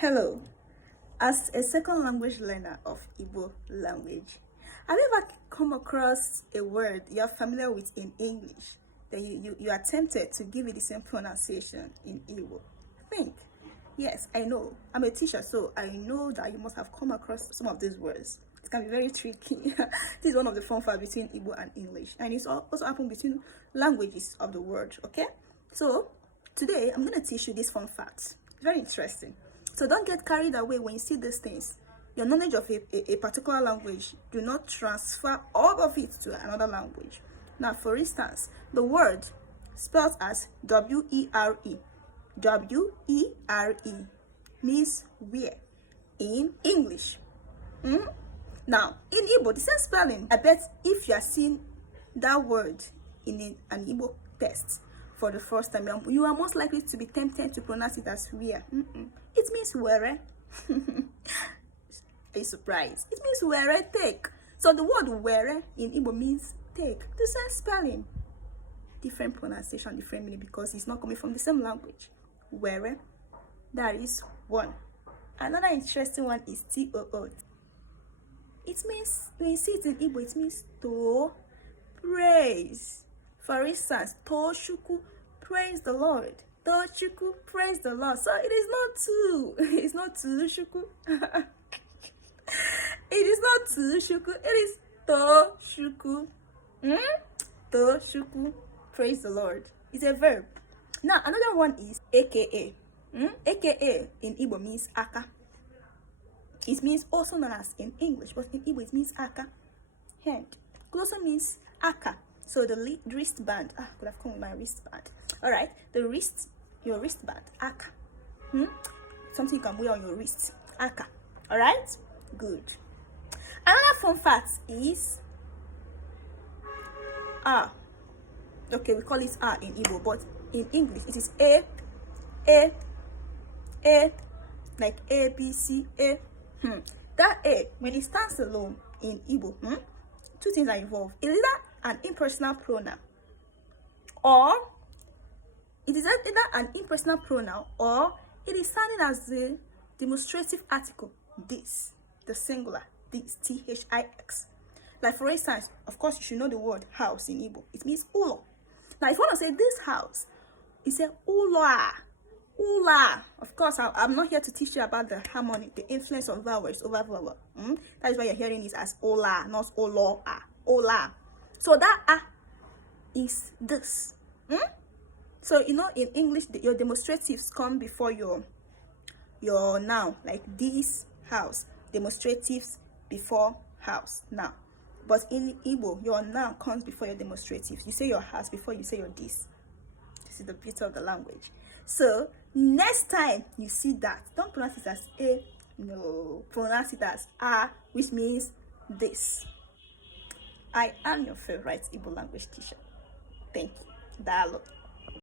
Hello, as a second language learner of Igbo language, have you ever come across a word you're familiar with in English that you are tempted to give it the same pronunciation in Igbo? Think. Yes, I know. I'm a teacher, so I know that you must have come across some of these words. It can be very tricky. This is one of the fun facts between Igbo and English, and it's also happen between languages of the world. Okay, so today I'm going to teach you this fun fact. It's very interesting. So don't get carried away when you see these things. Your knowledge of a particular language, do not transfer all of it to another language. Now, for instance, the word spelled as W-E-R-E. W-E-R-E means where in English. Now, in Igbo, the same spelling. I bet if you are seeing that word in an Igbo text for the first time, you are most likely to be tempted to pronounce it as where. It means were. Are you surprised? It means were, take. So the word were in Igbo means take. The same spelling, different pronunciation, different meaning, because it's not coming from the same language. Were, that is one. Another interesting one is T-O-O. It means, when you see it in Igbo, it means to praise. For instance, Toshuku, praise the Lord. Toshuku, praise the Lord. So it is not two. It's not Toshuku. It is not Toshuku. It is Toshuku. Toshuku, praise the Lord. It's a verb. Now, another one is AKA. AKA in Igbo means aka. It means also known as in English, but in Igbo it means aka, hand. It also means aka. So the wristband. Could have come with my wristband. All right, the wrist, your wristband, aka. Something you can wear on your wrist, aka. All right, good. Another fun fact is okay, we call it in Igbo, but in English it is a, like A, B, C, A. That A, when it stands alone in Igbo, two things are involved. It is either an impersonal pronoun, or it is either an impersonal pronoun, or it is standing as the demonstrative article, this, the singular, this, T-H-I-X. Like, for instance, of course, you should know the word house in Igbo. It means ulo. Now, if you want to say this house, you say uloa. Ula. Of course, I'm not here to teach you about the harmony, the influence of vowels over vowel. That is why you're hearing it as ola, not oloa. Ola. So that is this. So you know, in English, your demonstratives come before your noun, like this house. Demonstratives before house now. But in Igbo, your noun comes before your demonstratives. You say your house before you say your this. This is the beauty of the language. So next time you see that, don't pronounce it as a, no, pronounce it as a, which means this. I am your favorite Igbo language teacher. Thank you. Dialogue.